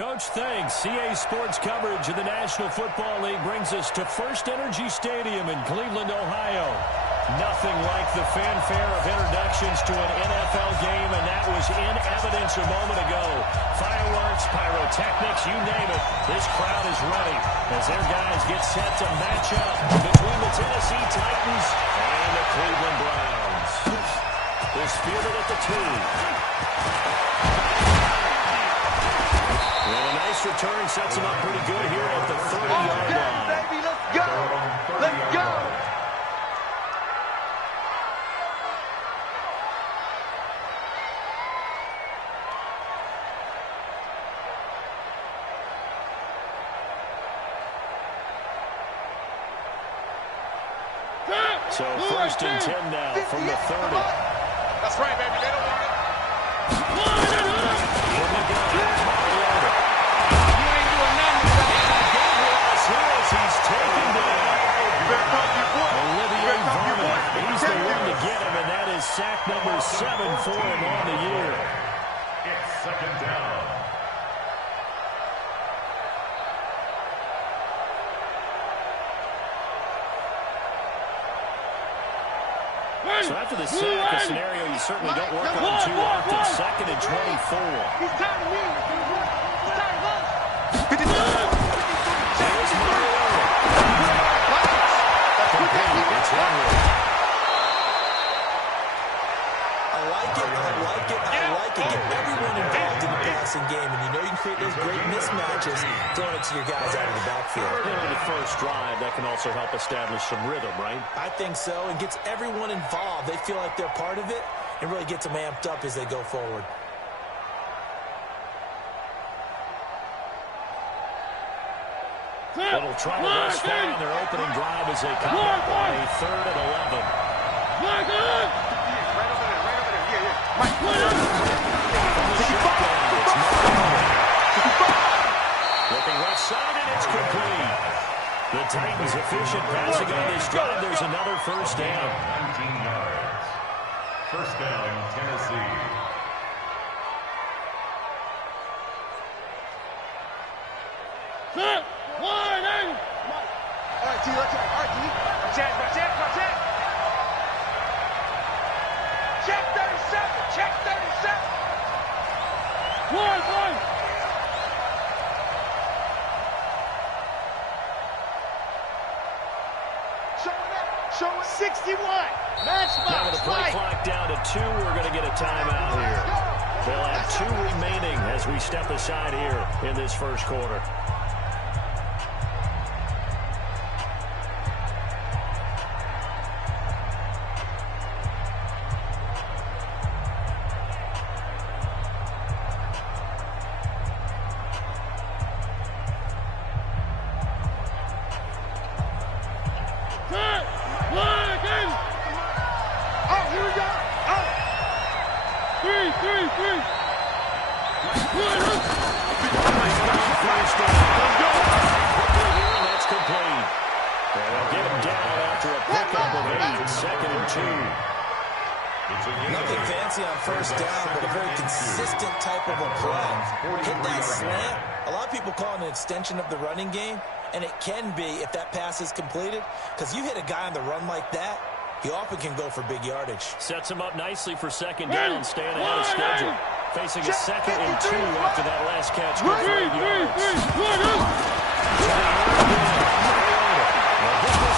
Coach. Thanks. CA Sports coverage of the National Football League brings us to First Energy Stadium in Cleveland, Ohio. Nothing like the fanfare of introductions to an NFL game, and that was in evidence a moment ago. Fireworks, pyrotechnics, you name it. This crowd is ready as their guys get set to match up between the Tennessee Titans and the Cleveland Browns. Disputed at the 2. And a nice return sets him up pretty good here at the 30-yard line. Baby, let's go! Let's go! So 1st and 10 now from the 30. That's right, baby. They don't want it. He's taken down. Olivier Vernon. He's the one to get him, and that is sack number 7 for him on the year. It's 2nd down. So after the sack, a scenario you certainly don't work on too often. 2nd and 24. He's tired of me. He's tired of us. Get everyone involved in the passing game, and you know you can create those great mismatches throwing it to your guys out of the backfield. And the first drive, that can also help establish some rhythm, right? I think so, and gets everyone involved. They feel like they're part of it, and really gets them amped up as they go forward. Little trouble thus far on their opening drive as they come up on a 3rd and 11. Right over there. Looking left side, and it's complete. The Titans efficient passing on this drive. There's another 1st down. 19 yards. 1st down, Tennessee. Set. Wide angle. All right, T. Let's go. All right, T. Check. Check 37. Check 37. One. Showing 61. Match box. Now with the play clock down to 2, we're going to get a timeout here. They'll have 2 remaining as we step aside here in this first quarter. That's complete. They'll get him down after a pickup of 8. 2nd and 2. Nothing fancy on 1st down, but a very consistent type of a play. Hit that slant. A lot of people call it an extension of the running game, and it can be if that pass is completed, because you hit a guy on the run like that, he often can go for big yardage. Sets him up nicely for 2nd down, staying ahead of schedule. Facing a 2nd and 2 after that last catch for 3 yards.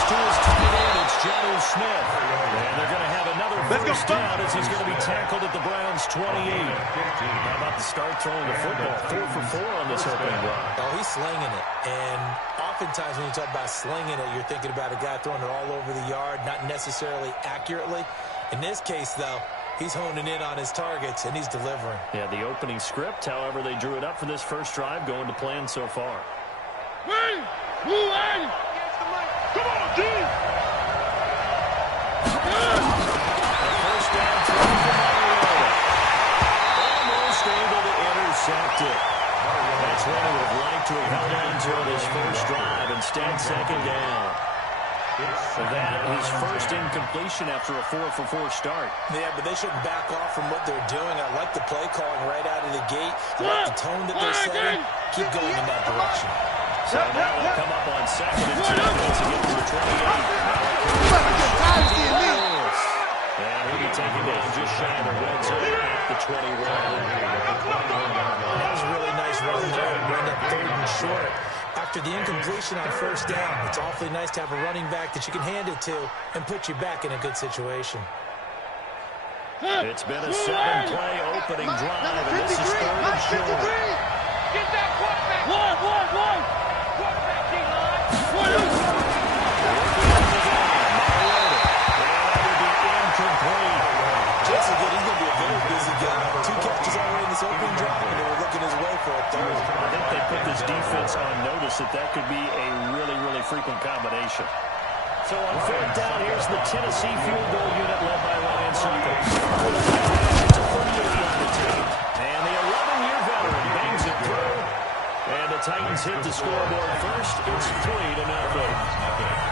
To his tight end, it's Jonnu Smith. And they're going to have another 1st down as he's going to be tackled at the Browns' 28. How about the start throwing the football? 4 for 4 on this opening drive. Oh, he's slinging it. And oftentimes when you talk about slinging it, you're thinking about a guy throwing it all over the yard, not necessarily accurately. In this case, though, he's honing in on his targets, and he's delivering. Yeah, the opening script, however, they drew it up for this first drive, going to plan so far. Ready, move on. Come on, D. First down throw for Mariota. Almost able to intercept it. That's what I would have liked to have held on to this first drive. Instead, 2nd down. So that is first incompletion after a 4-for-4 start. Yeah, but they shouldn't back off from what they're doing. I like the play calling right out of the gate. I like the tone that they're setting. Keep going in that direction. So now they'll come up on second and 2 once again from the 28. And he'll be taken down just shy of the red zone at the 21. That was a really nice run there. Run up 3rd and short. After the incompletion on first down, it's awfully nice to have a running back that you can hand it to and put you back in a good situation. It's been a 7-play opening drive, and this is 3rd and short. Get that quarterback. One. Quarterback, D-line. Jason, he's going to be a very busy guy. 2 catches already in this opening drive, and we're looking his way for a 3rd. I think they put this defense on notice that could be a really, really frequent combination. So on 4th down, here's the Tennessee field goal unit led by Ryan Sucker. It's a 38-yard attempt. And the 11-year veteran bangs it through. And the Titans hit the scoreboard first. It's 3-0.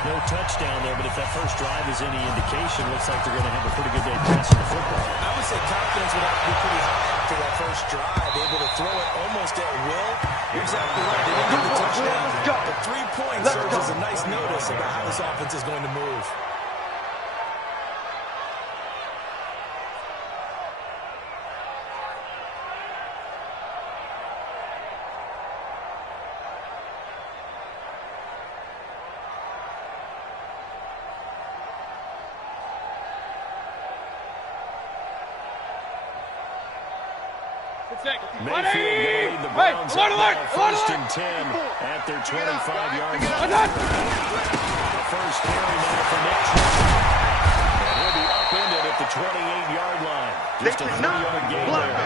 No touchdown there, but if that first drive is any indication, looks like they're going to have a pretty good day passing the football. I would say confidence would have to be pretty high after that first drive, able to throw it almost at will. You're exactly right. They didn't get the touchdown, but 3 points serves as a nice notice about how this offense is going to move. Mayfield going to lead the Browns up now, 1st and 10 at their 25-yard line. The first carry now for Nick Chubb. And he'll be upended at the 28-yard line. Just a 3-yard gain there.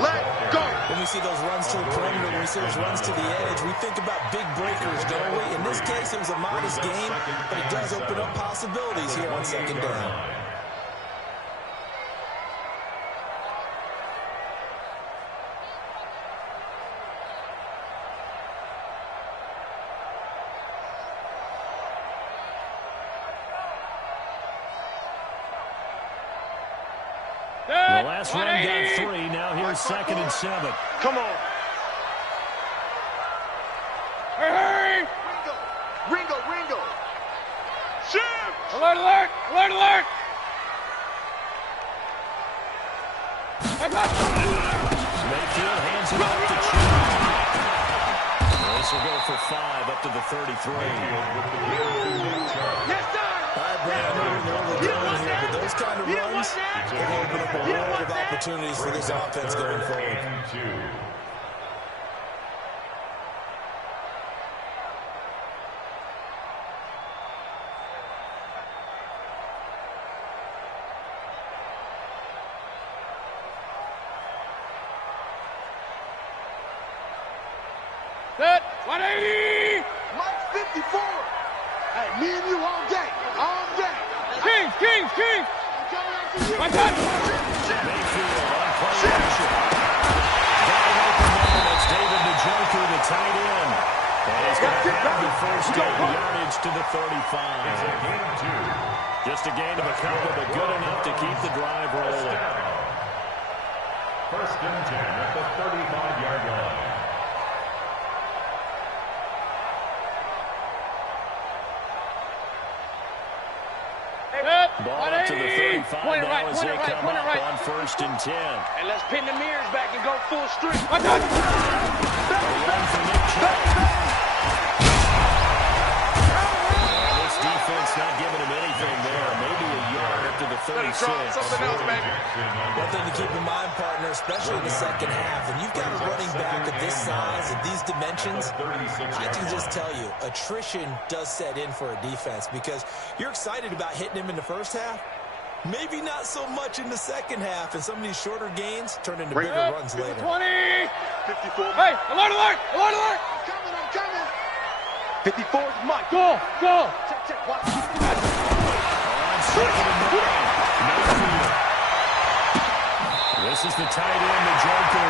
Let go. When we see those runs to the perimeter, when we see those runs to the edge, we think about big breakers, don't we? In this case, it was a modest gain, but it does open up possibilities here on 2nd down. The last run got 3. Now here's 2nd and 7. Come on. Hurry! Ringo. Shift! Alert! Mayfield hands it off to Chubb. This will go for 5 up to the 33. Yes, sir! All right, Brad, I know we're going here, but those kind of runs can open up a world of opportunities for this offense going forward. Set. 180. Mike 54. Hey, me and you all day. Kings. My God. Mayfield on play action. Got an open man. That's David Njoku, the tight end. And he's going to have the first down yardage to the 35. Just a gain of a couple, but good enough to keep the drive rolling. 1st and 10 at the 35-yard line. Ball up to the 35 now as they come up on 1st and 10. And let's pin the mirrors back and go full street. A run for Nick Chubb. This defense not giving him anything there. Maybe a yard up to the 36. Something else, baby. One thing to keep in mind, partner, especially in the 2nd half, when you've got a running back of this size and these dimensions, I can just tell you, attrition does set in for a defense because you're excited about hitting him in the 1st half. Maybe not so much in the 2nd half, and some of these shorter gains turn into bigger runs later. 20. 54. Hey, alert. I'm coming. 54's Mike. Go. Check. Watch. On 2nd and 9. Mayfield. This is the tight end, Njoku.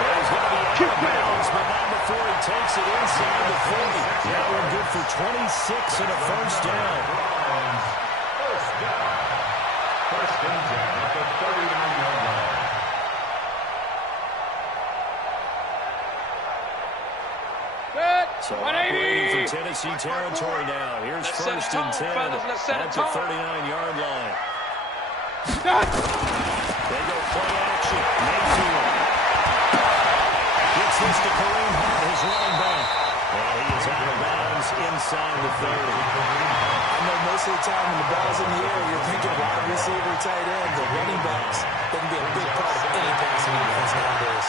He's going to be out of bounds, but not before he takes it inside the 40. Now we're good for for 26 and a first down. First down. First and 10 at the 39-yard line. So operating for Tennessee territory now. Here's first and 10 at the 39-yard line. They go play action. Mayfield gets this to Kareem Hunt, his running back. And he is out of bounds inside the 30. I know most of the time when the ball's in the air, you're thinking wide receiver, tight end. The running backs can be a big part of any passing offense nowadays.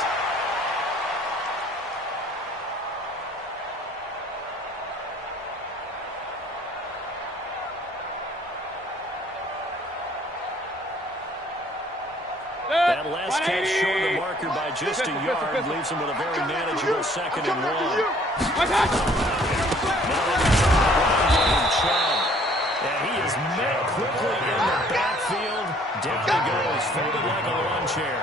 That last catch short of the marker by just a yard leaves him with a very manageable second and 1. Now they return the game, Chubb. And he is met quickly in the backfield. Down he goes, folded like a lawn chair.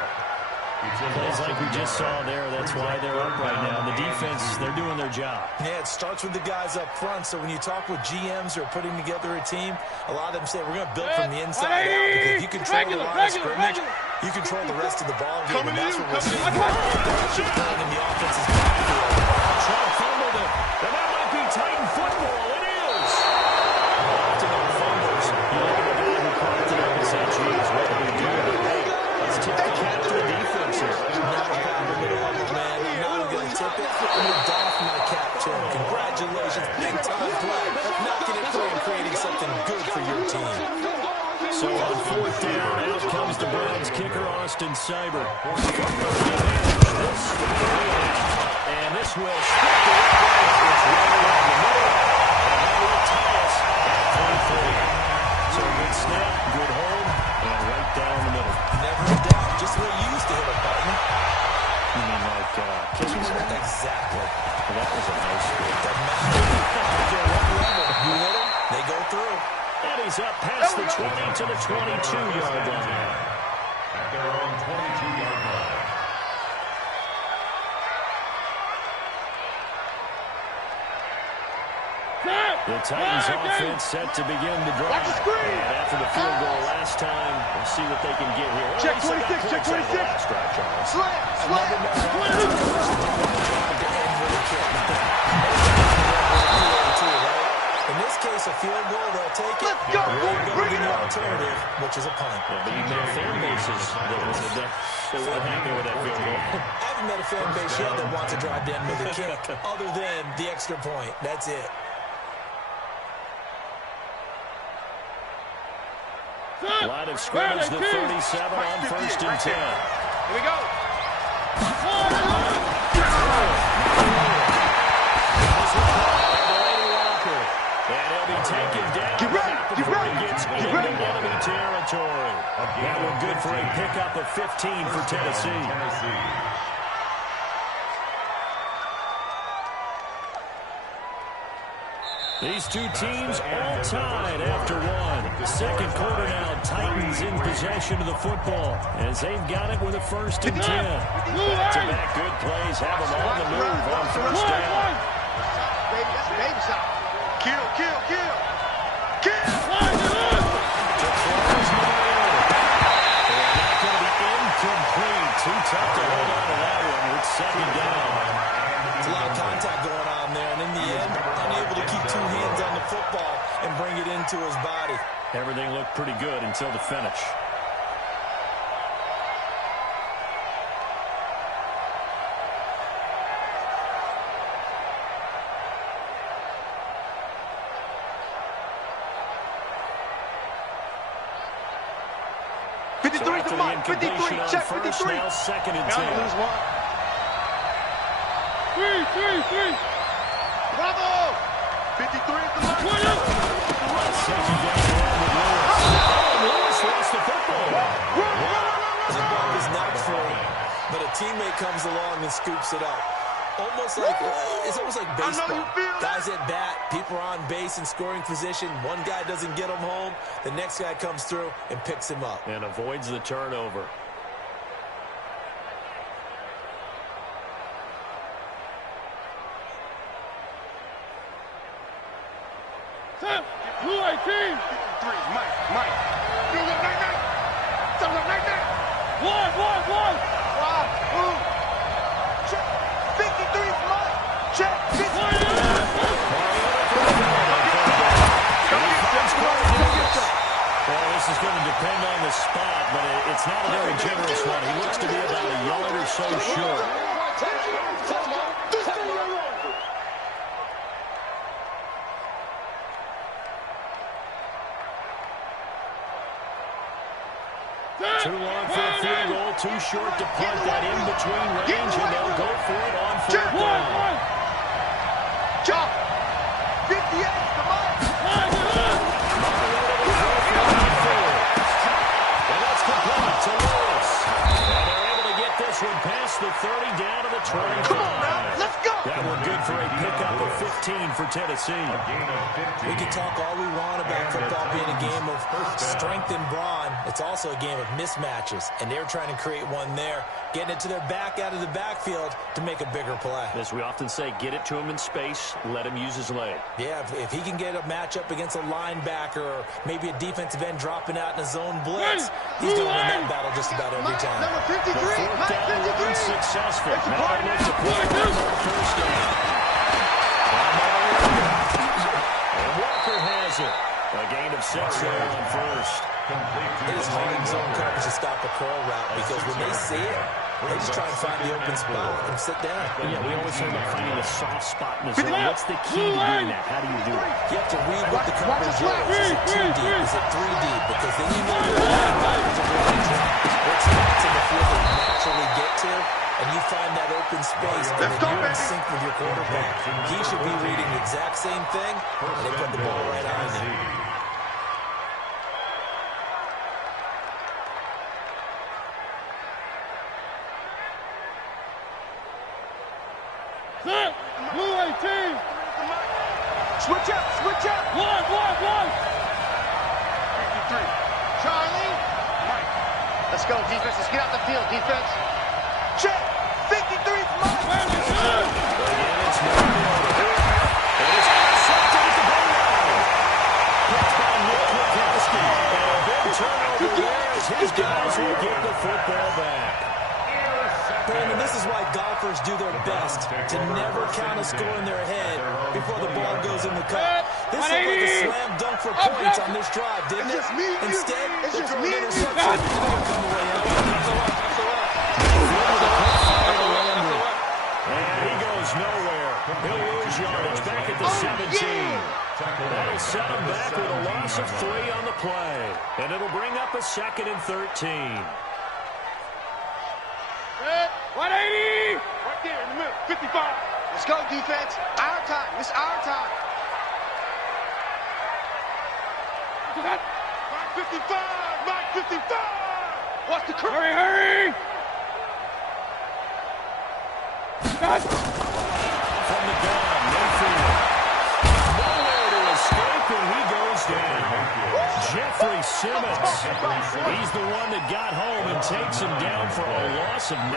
Plays like we just saw there. That's why they're up right now. The defense, they're doing their job. Yeah, it starts with the guys up front. So when you talk with GMs who are putting together a team, a lot of them say we're going to build from the inside out. Because if you control the line of scrimmage, you control the rest of the ball game. And that's what we're seeing. Playing in the offense's backfield. Chubb fumbled it. And that might be Titan football. It is. Often on fumbles, you look at the guy who caught it and say, geez, what do we do? But hey, let's tip the cap to the defense here. Not a problem at all, man. I'm not even going to tip it. I'm going to doff my cap to him. Congratulations. Big time play. Knocking it free and creating something good for your team. So on fourth down, out comes the Browns kicker, Austin Seibert. And this will split the record. It's right around the middle. And that will tie us at 3-3. So good snap, good hold, and right down the middle. Never in doubt. Just the way you used to hit a button. You mean like kissing? Exactly. Well, that was a nice score. Doesn't matter. I don't care what level. You hit them, they go through. And he's up past the 20 to the 22-yard line. At their own 22-yard line. The Titans offense set to begin the drive. And after the field goal last time, we'll see what they can get here. Well, Check 26, check 26. Last drive, Charles. In this case, a field goal, they'll take it. Let's go. Bring it the alternative, which is a punt. Yeah, but you met fan bases that weren't happy with that field goal. I haven't met a fan base yet that wants to drive down with a kick, other than the extra point. That's it. Line of scrimmage, the 37 on first and 10. Here we go. And he'll be taken down before he gets into enemy territory. That one good for a pickup of 15 for Tennessee. These two teams all tied after one. Second quarter now, Titans in possession of the football as they've got it with a first and 10. Back-to-back good plays have them on the move on first down. Baby, that's a baby shot. Kill, kill, kill. Kill. They're not going to be incomplete. Too tough to hold on to that one. It's second down. There's a lot of contact going on there, and in the end, unable to keep two hands on the football and bring it into his body. Everything looked pretty good until the finish. So after the incompletion on first, now second and 10. Lose one. Three. Bravo! 53 at the line. Second down for Lewis lost the football. The ball is not free, but a teammate comes along and scoops it up. Almost like, it's almost like baseball. Guys at bat, people are on base in scoring position. One guy doesn't get him home. The next guy comes through and picks him up. And avoids the turnover. Blue 18. 3, Mike. You look like that. Something like that. One. Wow. Blue. Check. 53 is Mike. Check. 53. Well, this is going to depend on the spot, but it's not a very generous one. He looks to be about a yard or so short. Too long for a field goal, too short to punt that in between range, and they'll go for it on fourth down. Jump. 58 to Mike. And that's complete to Lewis. And they're able to get this one past the 30 down to the 25. Come on now, let's go. That one good for a pickup of 15 for Tennessee. We can talk all we want about football being a game of strength and brawn. It's also a game of mismatches, and they're trying to create one there, getting it to their back out of the backfield to make a bigger play. As we often say, get it to him in space, let him use his leg. Yeah, if he can get a matchup against a linebacker or maybe a defensive end dropping out in a zone blitz, he's going to win that battle just about every time. Number 53. The fourth down run successful. It's a Now party. they look to put it on their first down. And Walker has it. A gain of 6 there on first. It is hard in zone coverage to stop a curl route because when they see it, they just try and find the open spot and sit down. Yeah, we always talk about finding a soft spot in the zone. What's the key to doing that? How do you do it? You have to read what the coverage is. Is it 2 deep? Is it 3 deep? Because then you know your linebackers are going to drop. What spots in the field they naturally get to, and you find that open space, and then you're in sync with your quarterback. He should be reading the exact same thing, and they put the ball right on him. Blue 18. Switch up. 1. 53. Charlie. Mike. Let's go, defense. Let's get out the field, defense. Check. 53 is Mike. Again, it's Mariota. And it's intercepted at the goal line. Picked by Nick Kwiatkowski. And a big turnover there as his guys will get the football back. Brandon, this is why golfers do their best to never count a score in their head before the ball goes in the cup. This looked like a slam dunk for points on this drive, didn't it? Instead, they throw an interception. They'll come away out. And he goes nowhere. He'll lose yardage back at the 17. That'll set him back with a loss of 3 on the play. And it'll bring up a 2nd and 13. 180. Right there in the middle. 55. Let's go, defense. Our time. It's our time. Mike 55. Mike 55. Watch the curve. Hurry. From the gun, Mayfield. Nowhere to escape, and he goes down. Jeffrey Simmons. He's the one that got home and takes him down for a loss of 9.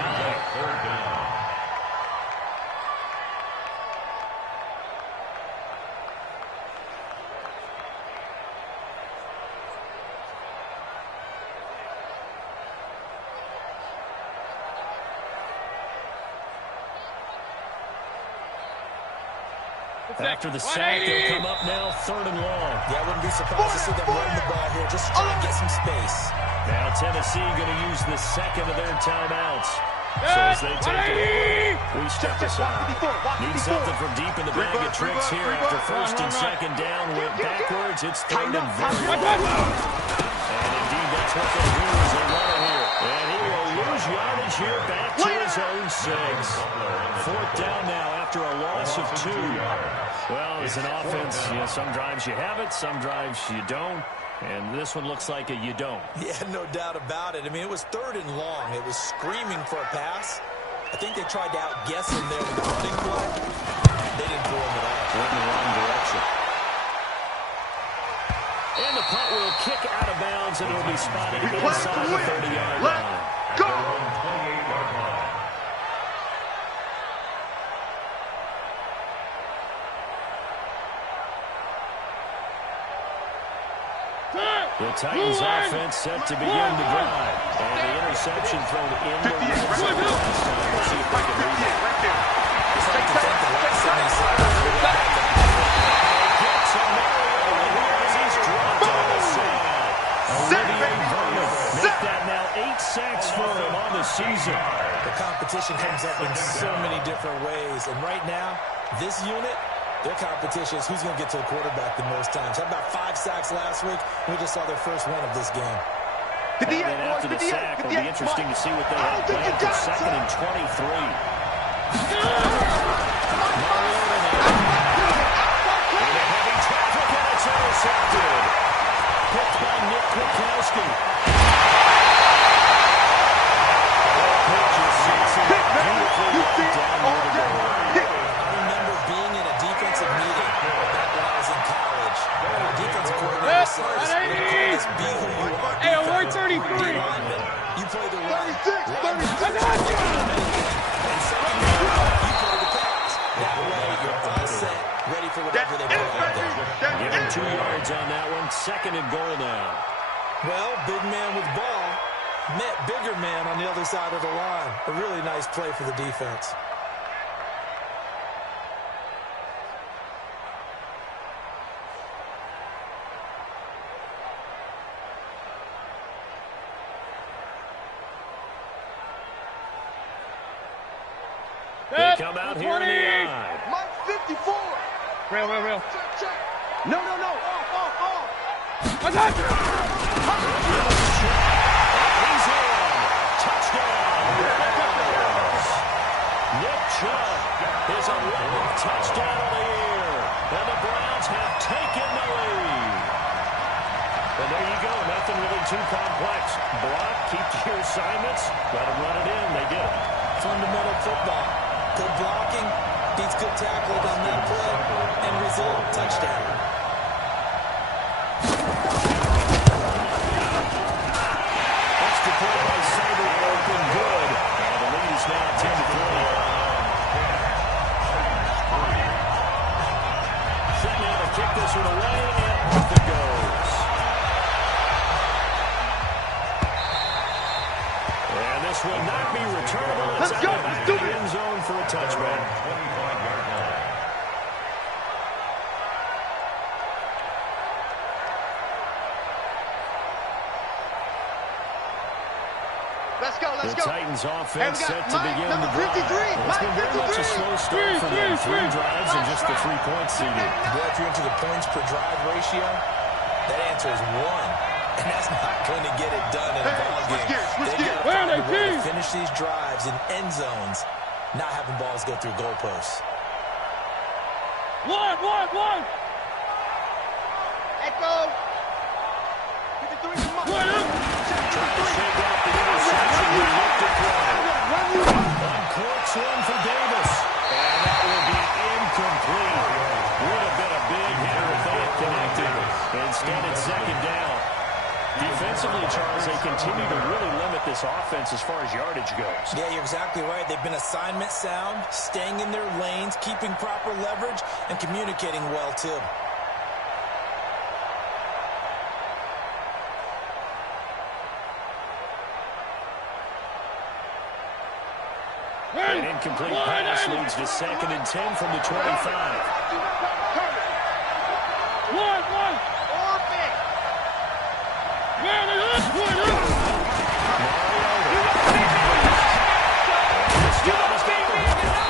After the sack, they'll come up now 3rd and long. Yeah, I wouldn't be surprised to see them run the ball here just to try and get some space. Now Tennessee going to use the 2nd of their timeouts. So as they take it, we step aside. Need something from deep in the bag of tricks here after 1st and 2nd down. Went backwards. It's 3rd and very long. And indeed, that's what they do as they run it here. And he will lose yardage here back to his own 6. 4th down now after a loss of 2. Well, as an offense, some drives you have it, some drives you don't. And this one looks like a you don't. Yeah, no doubt about it. I mean, it was 3rd and long. It was screaming for a pass. I think they tried to outguess him there with the running play. They didn't throw him at all. Went in the wrong direction. And the punt will kick out of bounds, and it'll be spotted inside the 30-yard line. Go! The Titans offense set to begin the drive. And the interception thrown in the red zone last time. We'll see if they can read it. It's like to think the last 70 seconds. Gets a Mario here as he's dropped on the side. Olivier Vernon make that now 8 sacks for him on the season. The competition comes up in so many different ways. And right now, this unit, their competition is who's going to get to the quarterback the most times. Had about 5 sacks last week. We just saw their first one of this game. And then after the sack, it'll be interesting to see what they have planned for 2nd and 23. In a heavy traffic, and it's intercepted. Picked by Nick Kwiatkowski. Hey, we're 33. You play the run. 36, 36. And second down, you play the pass. That way, you're all set, ready for whatever they put out there. Give him 2 yards on that one. 2nd and goal now. Well, big man with ball met bigger man on the other side of the line. A really nice play for the defense. They come out here in the eye. Mike 54. Real. Check. No. Off. I got you. He's in. Touchdown. Nick Chubb, his 11th touchdown of the year. And the Browns have taken the lead. And there you go. Nothing really too complex. Block, keep to your assignments. Let them run it in. They did it. Fundamental football. Good blocking, beats good tackling on that play, and result, touchdown. That's the play by Saber, open good. And the lead is now 10-3. Setting out to kick this one away, and off it goes. And this will not be returnable. It's out of the end zone for a touchback. Let's go. The Titans offense set to begin the drive. Number 53. It's been very much a slow start for them. 3 drives and just the 3 points seeded. Well, if you're into the points per drive ratio, that answer is 1. And that's not going to get it done in a ball game. They've got to find a way to finish these drives in end zones, not having balls go through goalposts. One. Echo. 53 is Mike. Trying to shake off the interception. He looked to throw. Uncorks one for Davis. And that will be incomplete. Would have been a big hitter if they had connected. Instead, it's 2nd down. Defensively, Charles, they continue to really limit this offense as far as yardage goes. Yeah, you're exactly right. They've been assignment sound, staying in their lanes, keeping proper leverage, and communicating well, too. An incomplete pass leads to 2nd and 10 from the 25.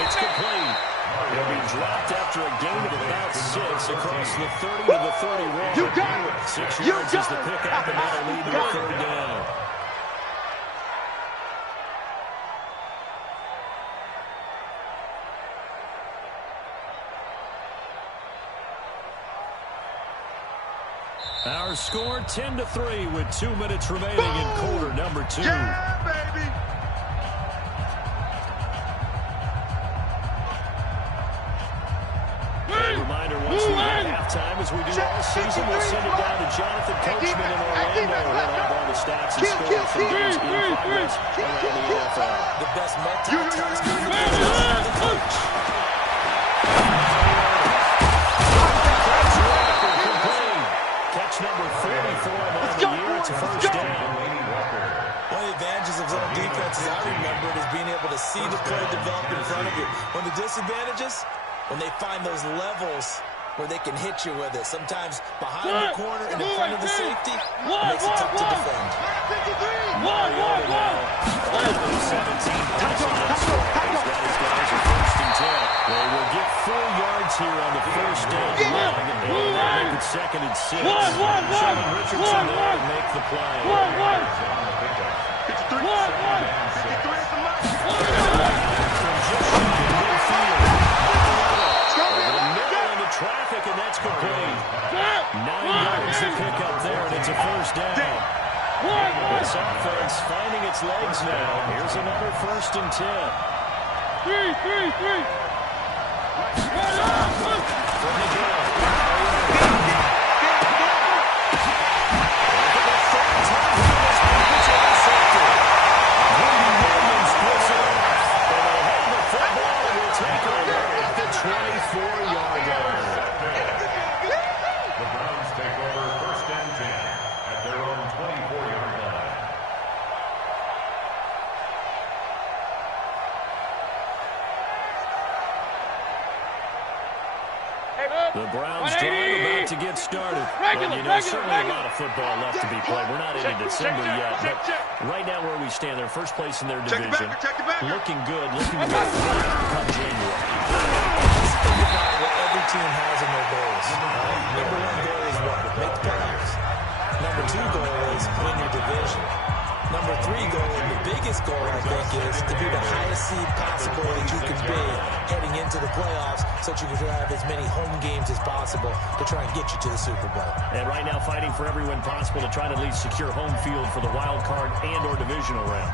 It's complete. It'll be dropped after a gain of about 6 across the 30 to the 31. You got it. 6 yards is the pickup, and that'll lead to a 3rd down. Our score 10-3 with 2 minutes remaining in quarter number 2. Yeah, baby. A reminder, once we hit halftime, as we do all season, we'll send it down to Jonathan Coachman in Orlando. He'll have all the stats and scores from games in progress around the NFL. The best multitasker in the business, the coach. Catch number 44 remember it as being able to see the play develop in front of you. When the disadvantages, when they find those levels where they can hit you with it, sometimes behind the corner and in front of the safety, it makes it tough to defend. 10. They will get 4 yards here on the first down line, and they'll make it 2nd and 6. Sean Richardson there to make the play. 53 is the mark. Traffic, and that's complete. 9 yards to pick up there, and it's a first down. This offense finding its legs now. Here's another 1st and 10. 3. From the gun. Williams puts it up, and they have the football and will take over at the 24-yard line. The Browns take over 1st and 10 at their own 24-yard line. The Browns drive about to get started. And certainly a lot of football left to be played. We're not into December yet, but right now where we stand, they're first place in their division. Looking good, looking to come January. Let's think about what every team has in their goals. Number 1 goal is what? Make the playoffs. Number 2 goal is win your division. Number 3 goal, and the biggest goal, I think, is to be the highest seed possible that you can be heading into the playoffs so that you can have as many home games as possible to try and get you to the Super Bowl. And right now fighting for every win possible to try to at least secure home field for the wild card and or divisional round.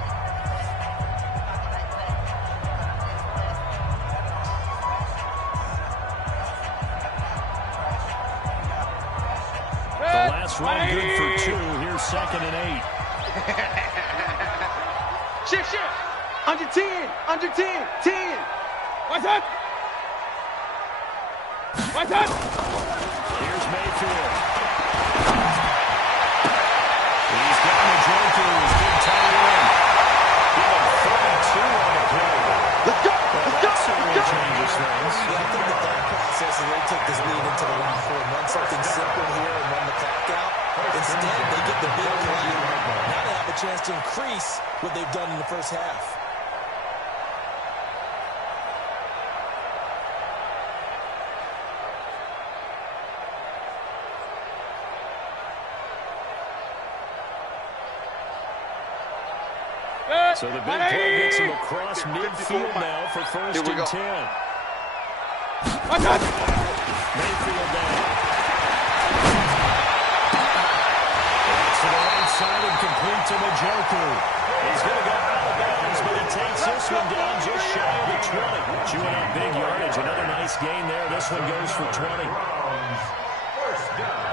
The last run good for 2. Here's 2nd and 8. Shift. Under 10. 10. What's up? Here's Mayfield. He's got Majorquez. Big tight end. Give him 32 on the play. Let's go. That certainly changes things. Yeah, I think the thought process is they take this lead into the last 4 and run something simple here and run the clock out. Instead, they get the big play. Now they have a chance to increase what they've done in the first half. So the big play gets him across midfield now for 1st and 10. Mayfield down. To the right side and complete to Majorquez. He's going to go out of bounds, but he takes this one down just shy of the 20. Chewing up big yardage. Another nice gain there. This one goes for 20. Browns, 1st down.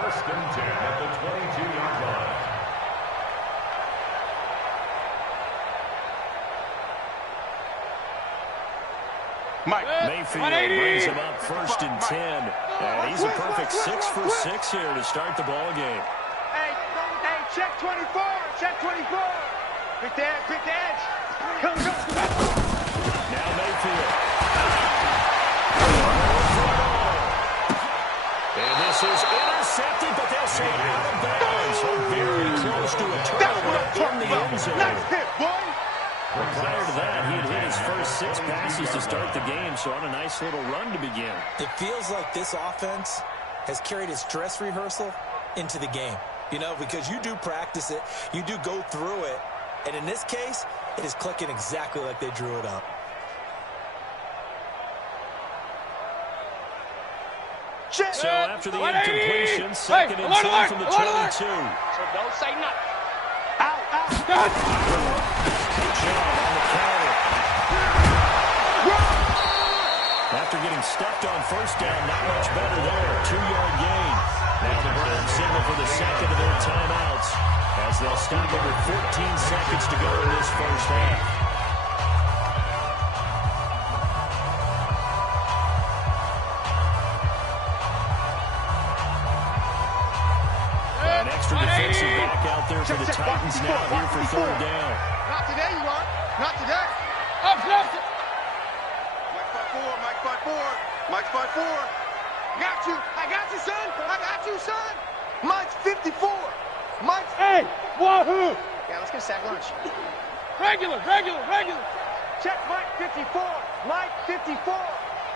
1st and 10 at the 22-yard line. Mike. Mayfield brings him up 1st and 10. And he's a perfect 6 for 6 here to start the ball game. Hey, check 24. Quick the edge. Come. Now Mayfield. And this is intercepted, but they'll say out of bounds. So very close to a turnover in the end zone. Nice hit, boy. Prior to that, he had hit his first 6 passes to start the game, so on a nice little run to begin. It feels like this offense has carried its dress rehearsal into the game. Because you do practice it, you do go through it, and in this case, it is clicking exactly like they drew it up. So after the incompletion, 2nd and 10 from the 22. So don't say nothing. Out. After getting stepped on 1st down, not much better there. 2-yard gain. Now the Browns signal for the 2nd of their timeouts as they'll stop it with 14 seconds to go in this first half. An extra defensive back out there for the Titans now here for third down. Not today, you aren't. Not today. Up, left. Mike 5-4, Mike 5-4, Mike 5-4. I got you, son. I got you, son. Mike's 54. Mike's... Hey, wahoo. Yeah, let's get a sack lunch. Regular. Check Mike 54. Mike 54.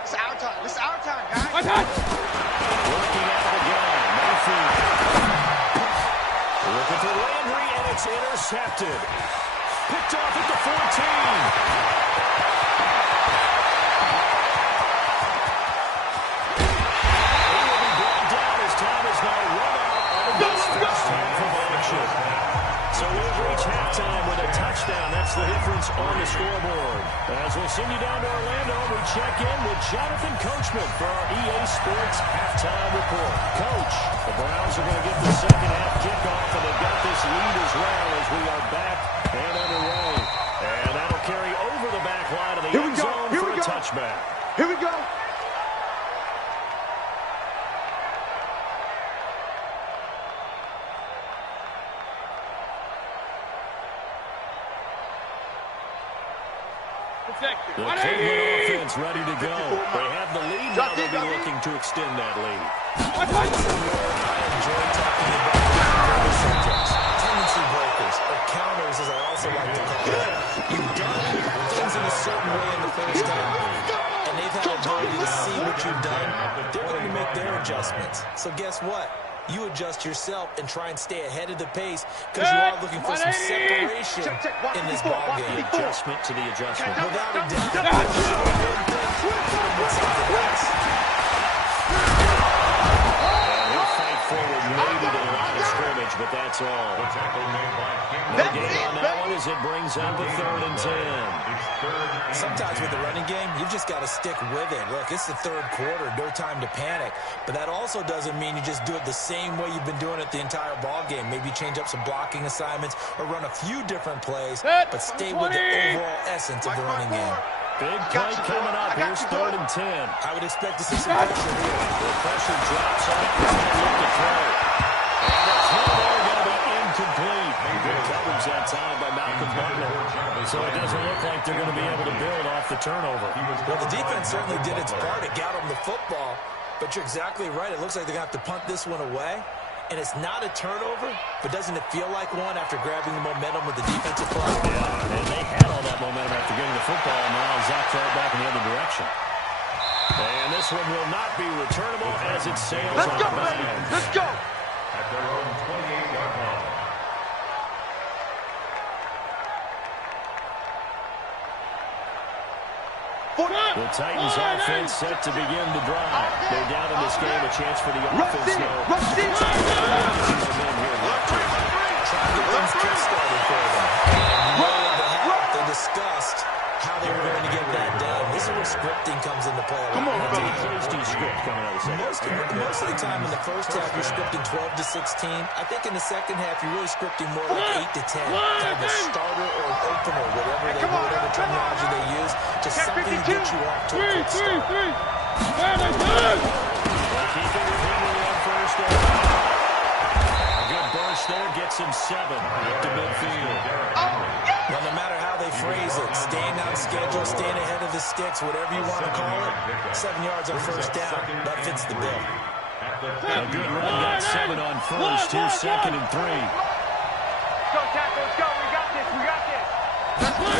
This is our time. This is our time, guys. I got. Working out of the gun. Mayfield. Looking for Landry, and it's intercepted. Picked off at the 14. So we've reached halftime with a touchdown. That's the difference on the scoreboard. As we'll send you down to Orlando, we check in with Jonathan Coachman for our EA Sports Halftime Report. Coach, the Browns are going to get the second half kickoff, and they've got this lead as well as we are back and underway. And that'll carry over the back line of the end zone for a touchback. Here we go. The Cleveland offense ready to go. They have the lead now. They'll be looking to extend that lead. I enjoy talking about the subjects, tendency breakers, or counters, as I also like to call it. You've done things in a certain way in the first half, and they've had the ability to see what you've done. They're going to make their adjustments. So guess what? You adjust yourself and try and stay ahead of the pace because you are looking for some separation in this ball game. Adjustment to the adjustment. Without a doubt. He'll fight forward maybe to the line of scrimmage, but that's all. No gain on that one as it brings up a 3rd and 10. Sometimes with the running game, you've just got to stick with it. Look, it's the third quarter, no time to panic. But that also doesn't mean you just do it the same way you've been doing it the entire ball game. Maybe change up some blocking assignments or run a few different plays, but stay with the overall essence of the running game. Big play coming up. Here's 3rd and 10. I would expect to see some pressure here. The pressure drops on it. Look to throw. And the throw there going to be incomplete. Good coverage that time by Malcolm Butler. So it doesn't look like they're going to be able to build off the turnover. Well, the defense certainly did its part. It got them the football. But you're exactly right. It looks like they're going to have to punt this one away. And it's not a turnover, but doesn't it feel like one after grabbing the momentum with the defensive play? Yeah, and they had all that momentum after getting the football, and now zapped right back in the other direction. And this one will not be returnable as it sails Let's go, out of baby. bounds. Let's go. At their own 28-yard line. The Titans offense set to begin to drive. They're down in this game, a chance for the offense, though. Rush in. Trying to get things kick-started for them. They discussed how they were going to get that done. This is where scripting comes into play. Come on, tasty script coming out of the second. Most of the time in the first half, you're scripting 12 to 16. I think in the second half, you're really scripting more like 8 to 10. Kind of a starter or an opener, whatever terminology they use, just something to get you off to a quick start. Keeping it Henry on first down. A good burst there gets him 7 up to midfield. Well, no matter how they phrase it, staying on schedule, staying ahead of the sticks, whatever you want to call it, 7 yards on first down, that fits the bill. A good run, got 7 on first. Here's 2nd and 3. Let's go, Tackle. Let's go. We got this. We got this. Let's go.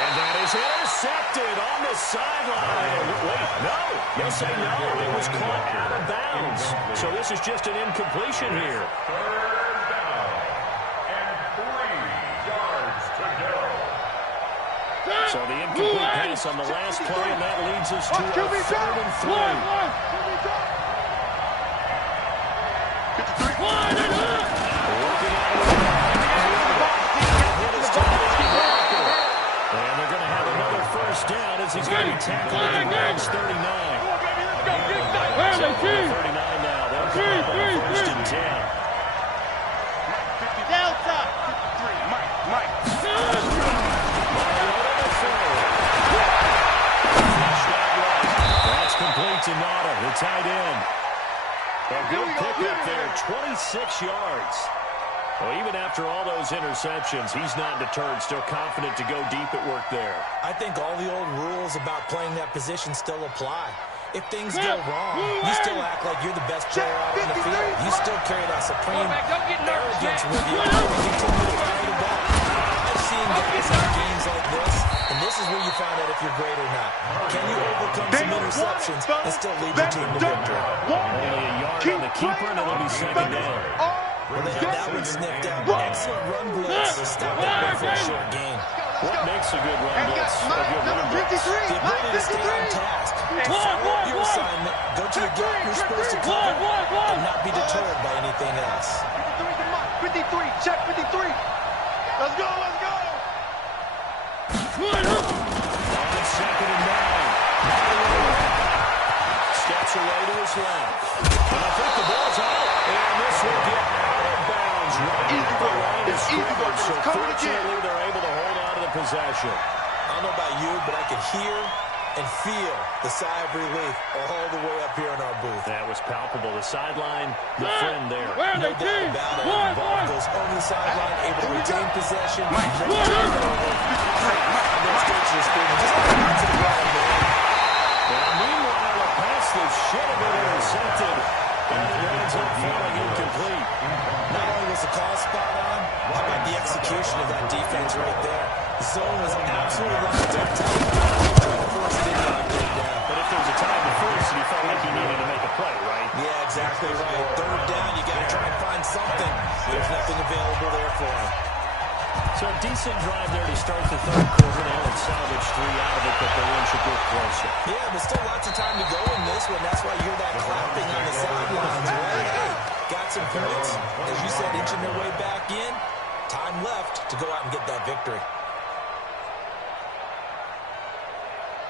And that is intercepted on the sideline. Wait, no. You'll say no. It was caught out of bounds. So this is just an incompletion here. 3rd down and 3 yards to go. So the incomplete pass on the last play, and that leads us to a 3rd and 3. And they're going to have another first down as he's going to be tackled at the Browns 39. 39 now. They'll come up on 1st and 10. Delta. Mike. That's complete to Enata, the tight end. A good pickup there, 26 yards. Well, even after all those interceptions, he's not deterred, still confident to go deep at work there. I think all the old rules about playing that position still apply. If things go wrong, you still act like you're the best player out on the field. You still carry that supreme arrogance with you and continue to carry the ball. I've seen guys in games like this, and this is where you find out if you're great or not. Can you overcome some interceptions and still lead your team to victory? Only a yard on the keeper, and it'll be second down. Well, they have that one sniffed out. Excellent run blitz to stop that one for a short gain. What makes a good run blitz a good run blitz? The ability to stay on task, to follow up your assignment, go to the gap you're supposed to cover, and not be deterred by anything else. 53, check 53. Let's go, let's go. On second and 9. Steps away to his left. And I think the ball's out. And this will get out of bounds right at the line of scrimmage. So fortunately, they're able to hold on to the possession. I don't know about you, but I could hear and feel the sigh of relief all the way up here in our booth. That was palpable. The sideline, the friend there. No doubt about it. The ball goes over the sideline, able to retain possession. No mistakes are screaming. Just get to the ground, man. And meanwhile, a pass that should have been intercepted, and it ends up falling incomplete. Not only was the call spot on, how about the execution of that defense right there? The zone was absolutely locked up tight. Trying to force it in on third down. But if there's a time to force it, he felt like he needed to make a play, right? Yeah, exactly right. Third down, you got to try and find something. There's nothing available there for him. So a decent drive there to start the third quarter. They only salvaged 3 out of it, but the win should get closer. Yeah, but still lots of time to go in this one. That's why you hear that clapping on the sidelines. Well, hey, got some points. As you said, inching their way back in. Time left to go out and get that victory.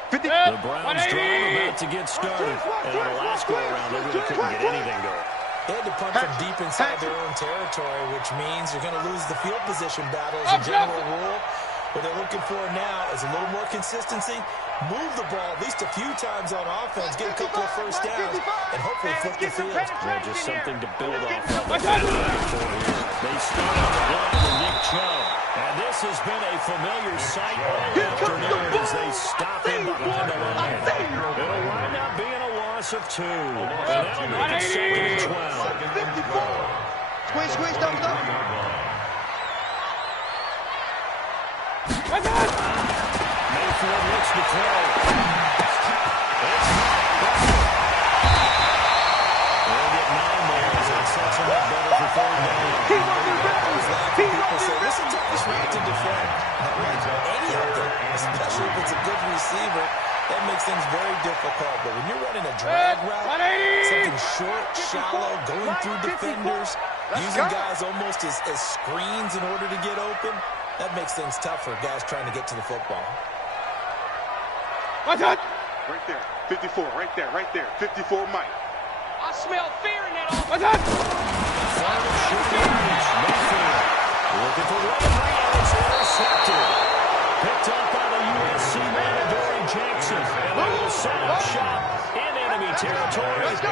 The Browns drive about to get started. And on the last go-around, they really couldn't get anything going. They had to punt from deep inside their own territory, which means you're going to lose the field position battle as a general rule. What they're looking for now is a little more consistency, move the ball at least a few times on offense, get a couple of first downs, and hopefully flip the field. Well, just something to build off of. They start on the line with Nick Chubb. And this has been a familiar sight all afternoon as they stop him behind the line. It'll wind up being a loss of 2. And that'll make it second and 12. Squeeze, squeeze, double, double. Mayfield looks to throw. They'll get 9 there as that sets him up better for third down. People say this is the toughest route to defend. Not like any of them, especially if it's a good receiver. That makes things very difficult. But when you're running a drag route, something short, shallow, going through defenders, using guys almost as screens in order to get open, that makes things tough for guys trying to get to the football. Right there, 54, right there, 54 Mike. I smell fear in that Final shooting reach. Mayfield looking for Landry, and it's intercepted. Picked up by the USC man, Jackson. And they will set up shop in enemy territory at the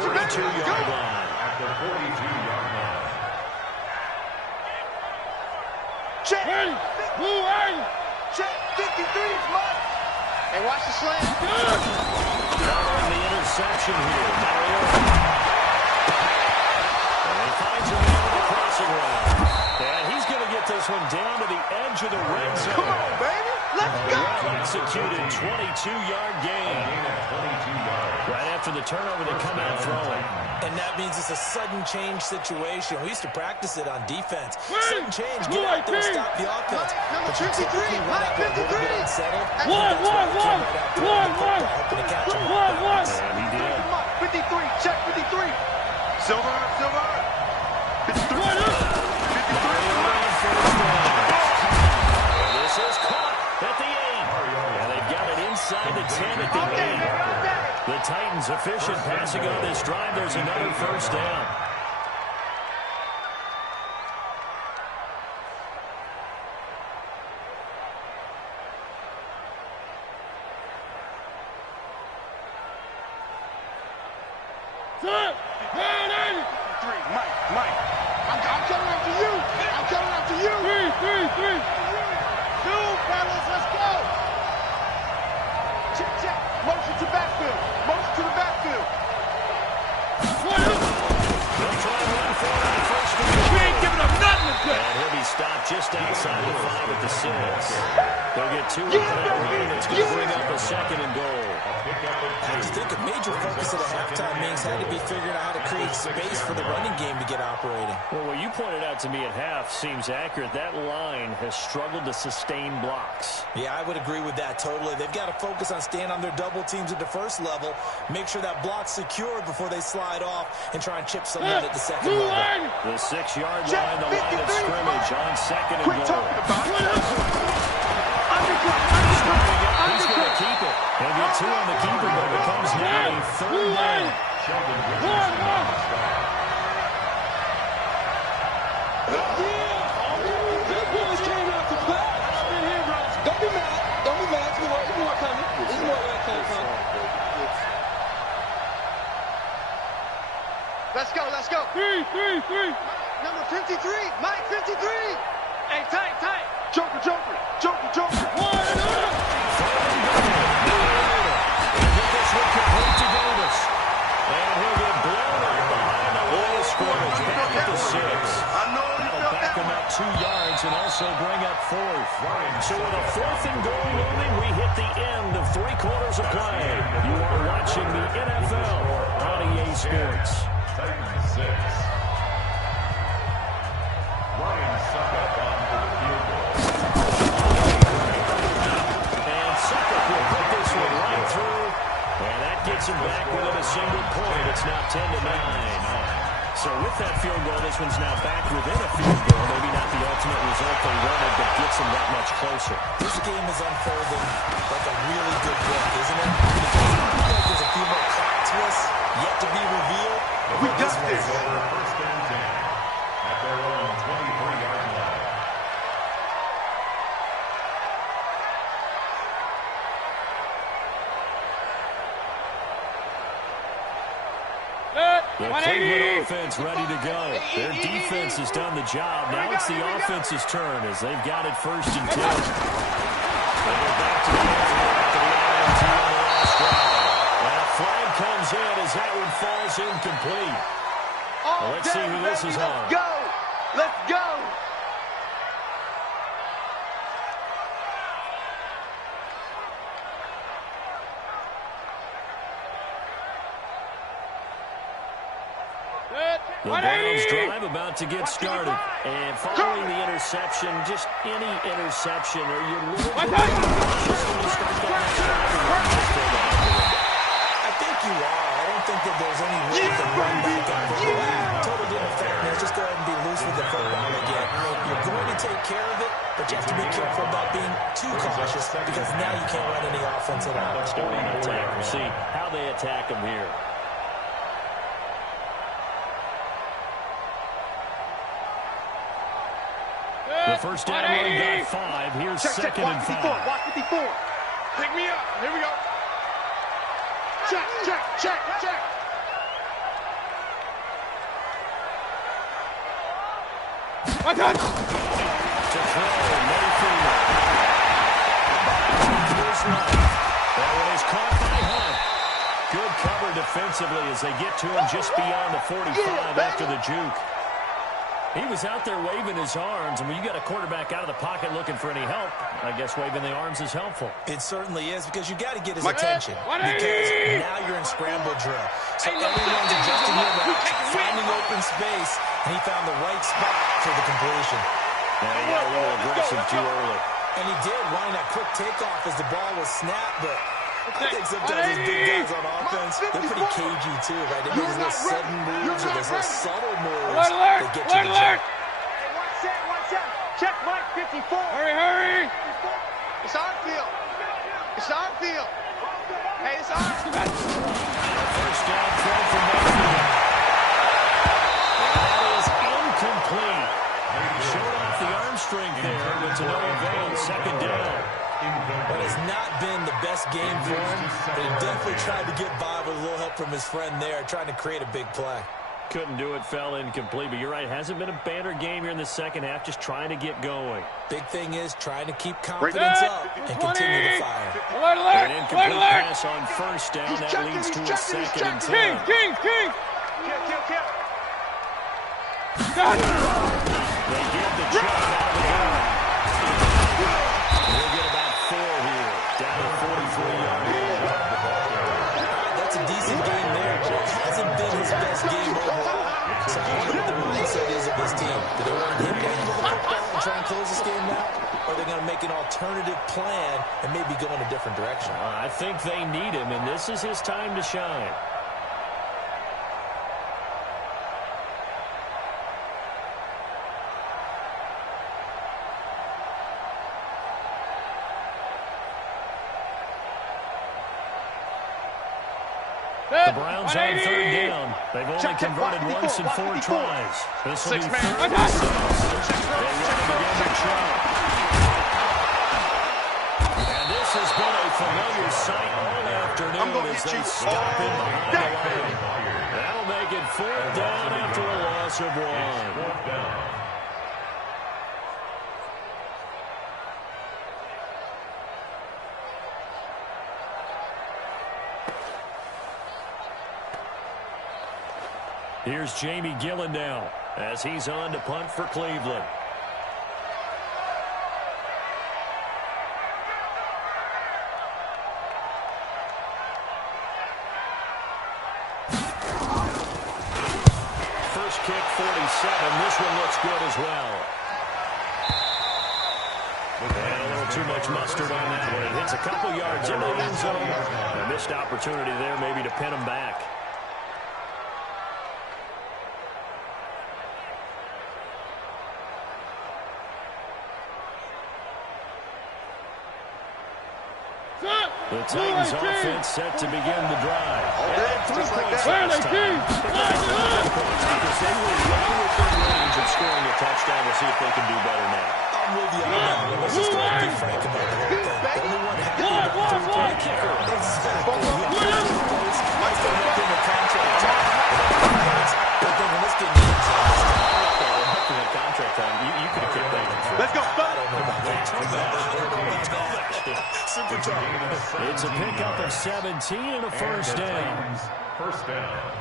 42-yard line. At the 42-yard line. Check. Check. 53's Mike. Hey, watch the slant. Following the interception here, Mariota. And he finds a man in the crossing route. And he's going to get this one down to the edge of the red zone. Come on, baby. Let's go. Well-executed 22-yard gain. Right after the turnover, they come out throwing. And that means it's a sudden change situation. We used to practice it on defense. Sudden change, get out there, stop the offense. Number But you 53, typically run out there a little bit unsettled. One. Hoping to catch him off balance. And he did. 53, check 53. Silver. 53. 53. This is caught at the 8. And they've got it inside the 10 at the 8. The Titans efficient passing on this drive. There's another first down. Mike. I'm coming after you. I'm coming after you. Three. Two, fellas, let's go. Check. Motion to backfield. Motion to the backfield. They'll try and run for it on first and goal. We ain't giving them nothing to do. And he'll be stopped just outside the 5 at the 6. They'll get 2 after that run. It's going to bring up a second and goal. I just think a major focus of the halftime meetings had to be figuring out how to create space for the running game to get operating. Well, what you pointed out to me at half seems accurate. That line has struggled to sustain blocks. Yeah, I would agree with that totally. They've got to focus on staying on their double teams at the first level, make sure that block's secured before they slide off and try and chip someone at the second level. The 6-yard line, the line of scrimmage on second and Quit goal. talking about it. He's going to keep it. He'll get 2 on the keeper, but it becomes now a third down. Let's go. Three. Number 53, Mike 53. Hey, tight. Joker. This will complete to Davis. And he'll get blown out behind the line of scrimmage. Back at the 6. That'll back him up 2 yards and also bring up 4th. So with a 4th and goal looming, we hit the end of 3 quarters of play. You are watching the NFL on EA Sports. Titans 6. Ryan Suckup on for the field goal. And Suckup will put this one right through. And that gets him back within a single point. It's now 10-9. So with that field goal, this one's now back within a field goal. Maybe not the ultimate result they wanted, but gets them that much closer. This game is unfolding like a really good book, isn't it? Because I feel like there's a few more plot twists yet to be revealed. We got this. Over first and 10 at their own 23-yard line. The Cleveland offense ready to go. Their defense has done the job. Now it's the offense's turn as they've got it 1st and 10. They go back to the INT on the last drive. And a flag comes in as that one falls incomplete. Well, let's see who this is on. Let's go. The Browns drive about to get started. And following the interception, just any interception, or you're a little bit cautious when you start that next drive. I think you are. I don't think that there's any way to run back up. Totally didn't affect me. Just go ahead and be loose with the football again. You're going to take care of it, but you have to be careful about being too cautious because now you can't run any offense at all. Let's go on attack. We'll see how they attack them here. The first down run got 5. Here's Check. 2nd and 5. Watch 54. Pick me up. Here we go. Check. My God. To throw, Mayfield. Here's Love. That one is caught by Hunt. Good cover defensively as they get to him just beyond the 45 after the juke. He was out there waving his arms, and when you got a quarterback out of the pocket looking for any help, I guess waving the arms is helpful. It certainly is because you got to get his attention because now you're in scramble drill. So everyone's adjusting their routes, finding open space, and he found the right spot for the completion. Yeah, he got a little aggressive too early. And he did, wanting that quick takeoff as the ball was snapped, but I think sometimes these big guys on offense, they're pretty cagey too, right? They make these little sudden moves or those little subtle moves that get you the jump. Hey, watch out. Check Mike 54. Hurry. It's our field. Hey, it's ours. First down throw from Mayfield. And that is incomplete. Showed off the arm strength there, but to no avail. 2nd down. But it's not been the best game for him, but he definitely tried to get by with a little help from his friend there, trying to create a big play. Couldn't do it, fell incomplete. But you're right, hasn't been a banner game here in the second half, just trying to get going. Big thing is trying to keep confidence up and continue to fire. An incomplete pass on first down. That leads to a second and 10. King! They get the check out of the gun. We'll get about 4 here. Down to 43 yards. That's a decent game there. It hasn't been his best game overall. So I don't know what the mindset is of this team. Do they want him to handle the football and try and close this game out? Or are they going to make an alternative plan and maybe go in a different direction? I think they need him, and this is his time to shine. The Browns on third down. They've only converted once in 4 tries. This will be 3rd and 6. They run it again to Chubb. And this has been a familiar sight all afternoon as they stop him behind the line. That'll make it 4th down after a loss of 1. Here's Jamie Gillen now as he's on to punt for Cleveland. First kick, 47. This one looks good as well. And a little too much mustard on that one. It hits a couple yards into the end zone. A missed opportunity there maybe to pin him back. The Titans offense set to begin the drive. They had 3 points last time. Because they were well within range of scoring a touchdown. We'll see if they can do better now. I'm with you on that one. Let's just go be frank about the whole thing. The only one happy about the 3-point kicker. Exactly. Might still help him with contract time. But then when this game ends on this time, With contract time, you could have kicked that one through. Let's go. I don't know about that. Super tough. It's a pickup of 17 and a first down. First down.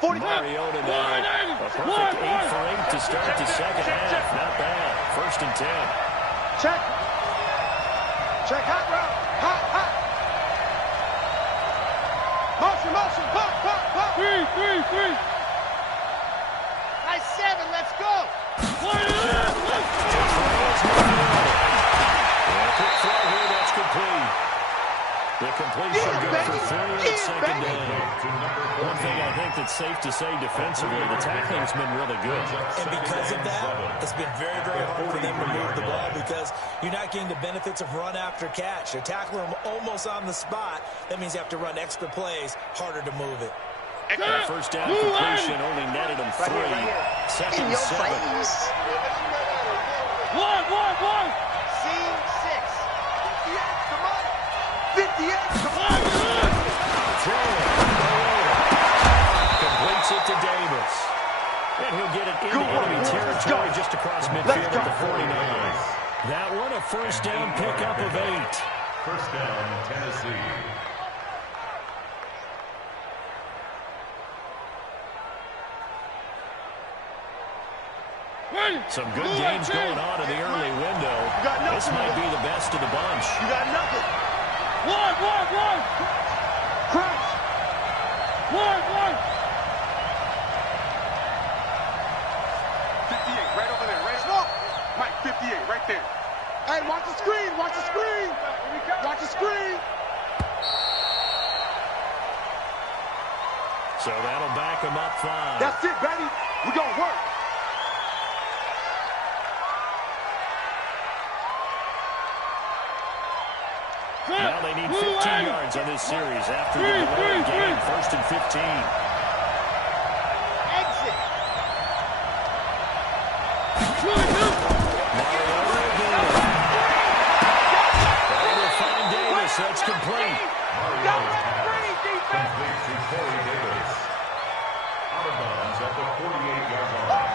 Mariota now. A perfect 8 for 8 to start the second half. Not bad. First and 10. Check, hot route. Hot. Motion, pop. 3. Nice 7, let's go. Quick throw here, that's complete. The completion good for 3 and second down. One thing I think that's safe to say defensively, the tackling's been really good. And because of that, it's been very, very hard for them to move the ball because you're not getting the benefits of run after catch. You're tackling them almost on the spot. That means you have to run extra plays, harder to move it. That first down completion only netted them 3. Second and 7. One. Scene 6. 58, come on. 58, come on. Completes it to Davis. And he'll get it into enemy territory just across midfield at the 49. That one a first down pickup of 8. First down, Tennessee. Some good games going on in the early window. This might be the best of the bunch. You got nothing. One. Crouch. One. 58, right over there. Right off. Mike, 58, right there. Hey, watch the screen. Watch the screen. So that'll back him up 5. That's it, baby. We're going to work. Now they need 15 yards on this series after the delayed game. 1st and 15. Exit. That's complete. Complete to Corey Davis. Out of bounds at the 48-yard line.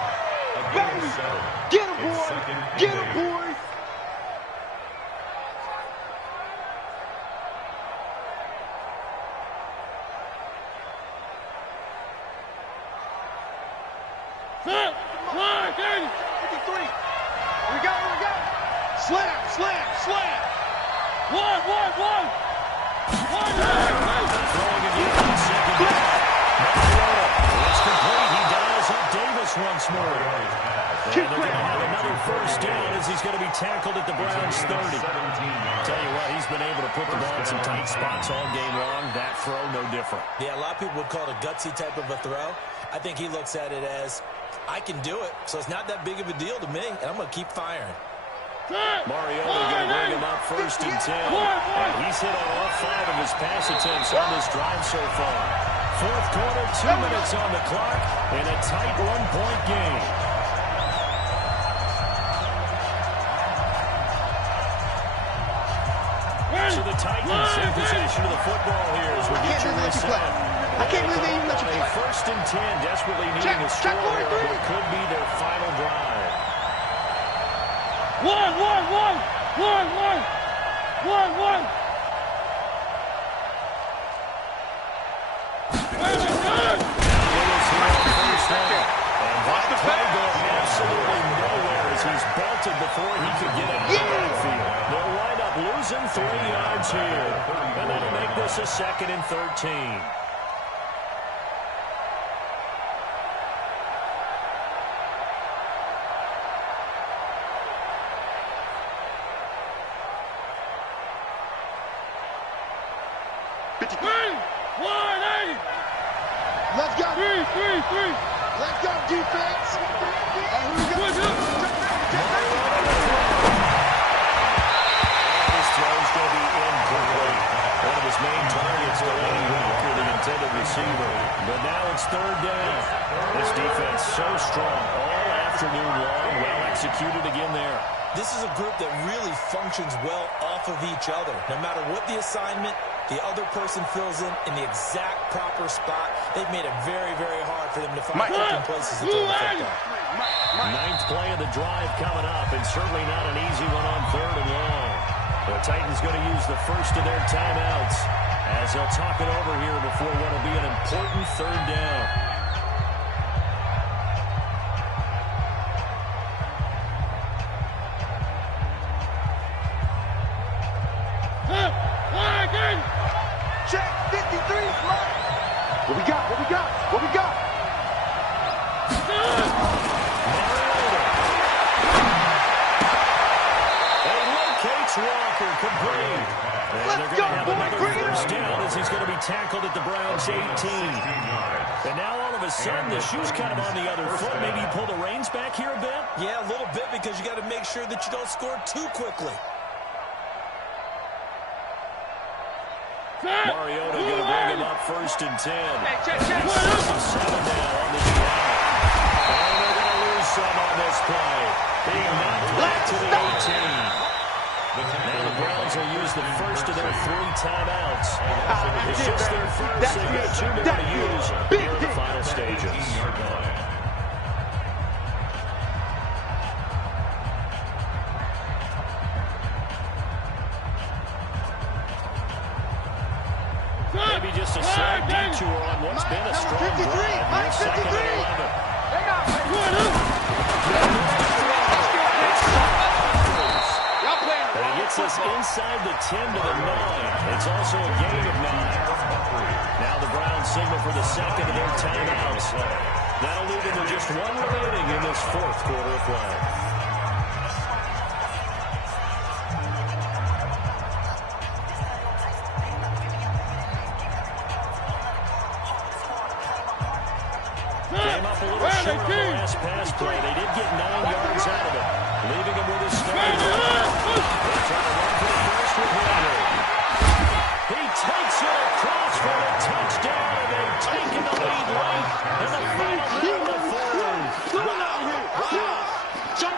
Again, 7. Get him, boy. Get him, boy. Set. Line, 53. Here we go. Slam. One. Throwing again on 2nd down. It's complete. He dials up Davis once more. And they're going to have another 1st down as he's going to be tackled at the Browns 30. Tell you what, he's been able to put the ball in some tight spots all game long. That throw, no different. Yeah, a lot of people would call it a gutsy type of a throw. I think he looks at it as, I can do it, so it's not that big of a deal to me, and I'm going to keep firing. Mariota going to bring him up 1st and 10. And he's hit on all 5 of his pass attempts on this drive so far. 4th quarter, 2 minutes on the clock, in a tight 1-point game. So the Titans in possession of the football here as we get you this set. I can't believe they even let you play. 1st and 10, desperately needing a score here on what could be their final drive. One. Absolutely nowhere as he's belted before he could get it in the backfield. They'll wind up losing 3 yards here. And that'll make this a 2nd and 13. Let's go. 3. Let's go, defense. And here we go. This throw's going to be incomplete. One of his main targets, Delaney Walker, the intended receiver. But now it's 3rd down. This defense so strong all afternoon long. Well executed again there. This is a group that really functions well off of each other. No matter what the assignment, the other person fills in the exact proper spot. They've made it very, very hard for them to find open places to throw the football. 9th play of the drive coming up, and certainly not an easy one on 3rd and long. The Titans going to use the first of their timeouts as they'll talk it over here before what will be an important 3rd down. Check 53. What we got? Walker complete. And they're going to have another 1st down as he's going to be tackled at the Browns 18. And now all of a sudden the shoe's kind of on the other foot. Maybe you pull the reins back here a bit? Yeah, a little bit, because you got to make sure that you don't score too quickly. Mariota going to bring him up 1st and 10. Check. 7 now on this drive. And they're going to lose some on this play. Being knocked back to the 18. Now the Browns will use the first of their 3 timeouts. It's just their first. They've got 2 more to use here in the final stages. Maybe just a slight detour on what's been a strong drive. Here's 2nd and 11. And he gets us inside the 10 to the 9. It's also a gain of 9. Now the Browns signal for the 2nd of their timeouts. That'll leave them with just 1 remaining in this 4th quarter of play. Came up a little short on the last pass play. They did get 9 yards out of it, leaving him with his starting. They're trying to run for the first with Henry. takes it across for the touchdown, and they've taken the lead late in the final minute of the fourth.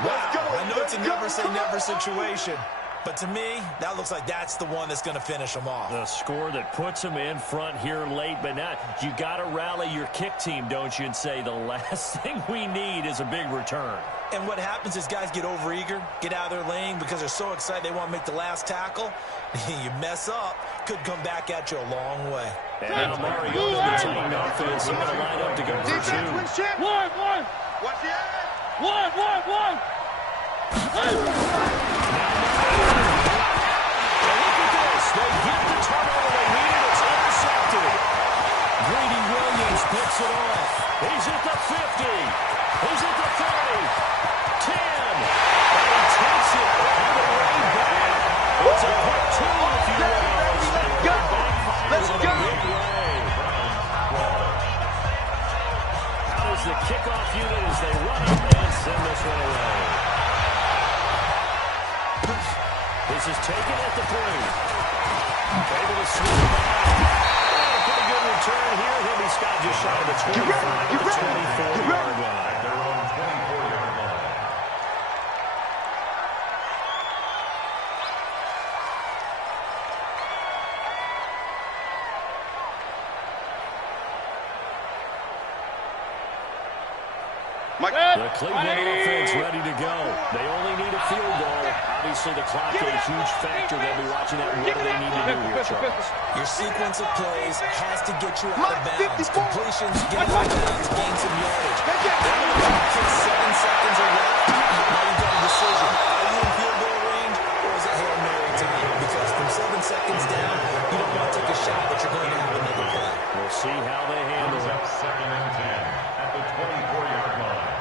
Wow. I know it's a never-say-never situation, but to me, that looks like that's the one that's going to finish them off. The score that puts them in front here late, but not. You got to rally your kick team, don't you, and say the last thing we need is a big return. And what happens is guys get overeager, get out of their lane because they're so excited they want to make the last tackle. You mess up, could come back at you a long way. And now Mario, the Titan offense, is going to line up to go for two. One. Watch the end. One. Hey. Look at this. They get the turnover they needed. It's intercepted. Grady Williams picks it off. He's at the 50. He's at the 30. 10. And he takes it all the way back. It's a quick two, if you will. Let's go. How does the kickoff unit as they run up and send this one away? This is taken at the 3. Able to swing it out. A pretty good return here. He'll be stopped just shy of the 25 to the 24-yard line. At their own 24-yard line. The Cleveland offense ready to go. They only need a field goal. Obviously, the clock a huge factor. They'll be watching that. What do they need to do here, Charles? Your sequence of plays has to get you out of bounds. Completions, get out of bounds, gain some yardage. 7 seconds are left. Now you've got a decision. Are you in field goal range, or is it Hail Mary time? Because from 7 seconds down, you don't want to take a shot that you're going to have another play. We'll see how they handle it. Up 2nd and 10 at the 24-yard line.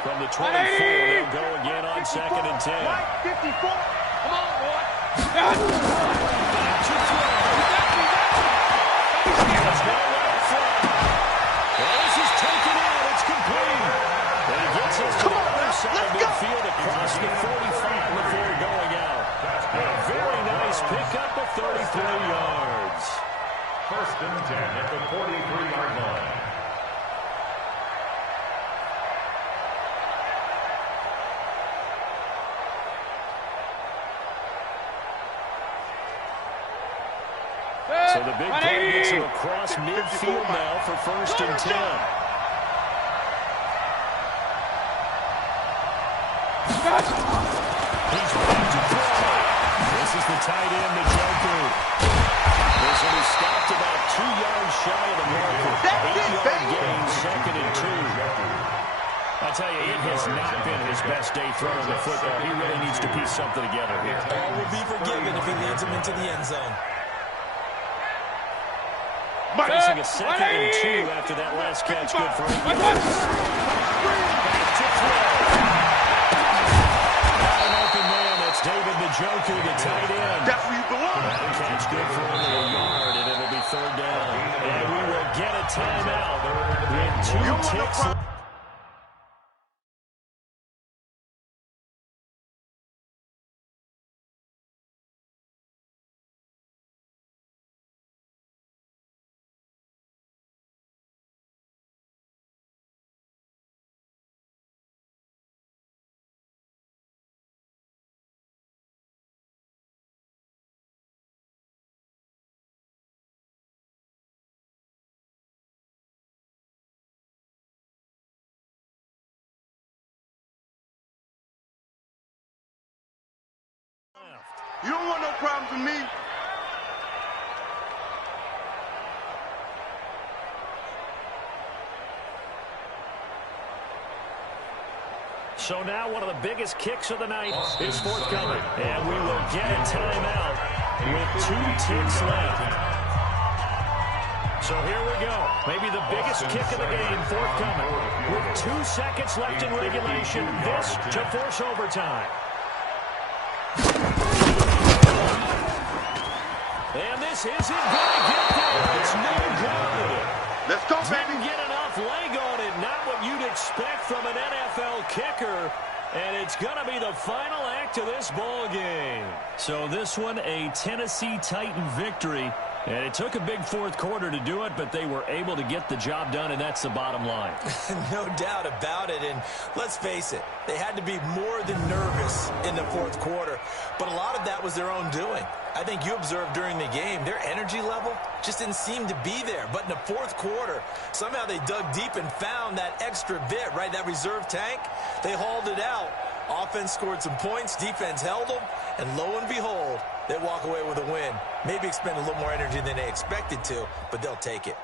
From the 24, they'll go again on 2nd and 10. 54. Come on, boy. Back to throw. It's now right front. Well, this is taken in. It's complete. And he gets us to the other side of midfield across the 45 before going out. A very nice pickup of 33 yards. 1st and 10 at the 43-yard line. So the big play gets him across midfield now for 1st and 10. He's back to throw. This is the tight end, Njoku. This will be stopped about 2 yards shy of the marker. 8-yard gain, 2nd and 2. I'll tell you, it has not been his best day throwing the football. He really needs to piece something together here. All will be forgiven if he leads him into the end zone. Facing a 2nd and 2 after that last catch. Good for 8 yards. Back to throw. Got an open man. That's David Njoku, the tight end. That's where you belong. That catch good for only a yard, and it'll be 3rd down. And we will get a timeout with 2 ticks left. You don't want no problems with me. So now one of the biggest kicks of the night is forthcoming. And we will get a timeout with 2 ticks left. So here we go. Maybe the biggest kick of the game forthcoming. With 2 seconds left in regulation, this to force overtime. And this isn't going to get there. It's no good. Let's go, baby. Didn't get enough leg on it. Not what you'd expect from an NFL kicker. And it's going to be the final act of this ball game. So this one, a Tennessee Titan victory. And it took a big fourth quarter to do it, but they were able to get the job done, and that's the bottom line. No doubt about it. And let's face it, they had to be more than nervous in the fourth quarter. But a lot of that was their own doing. I think you observed during the game, their energy level just didn't seem to be there. But in the fourth quarter, somehow they dug deep and found that extra bit, right, that reserve tank. They hauled it out. Offense scored some points, defense held them, and lo and behold, they walk away with a win. Maybe expend a little more energy than they expected to, but they'll take it.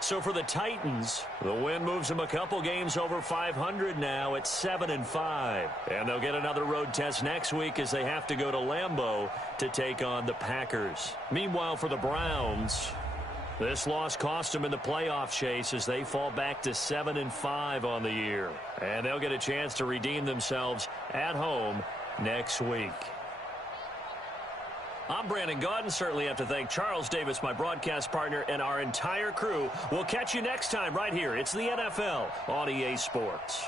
So for the Titans, the win moves them a couple games over 500 now at 7-5. And they'll get another road test next week as they have to go to Lambeau to take on the Packers. Meanwhile, for the Browns, this loss cost them in the playoff chase as they fall back to 7-5 on the year. And they'll get a chance to redeem themselves at home next week. I'm Brandon Gaudin. Certainly have to thank Charles Davis, my broadcast partner, and our entire crew. We'll catch you next time right here. It's the NFL on EA Sports.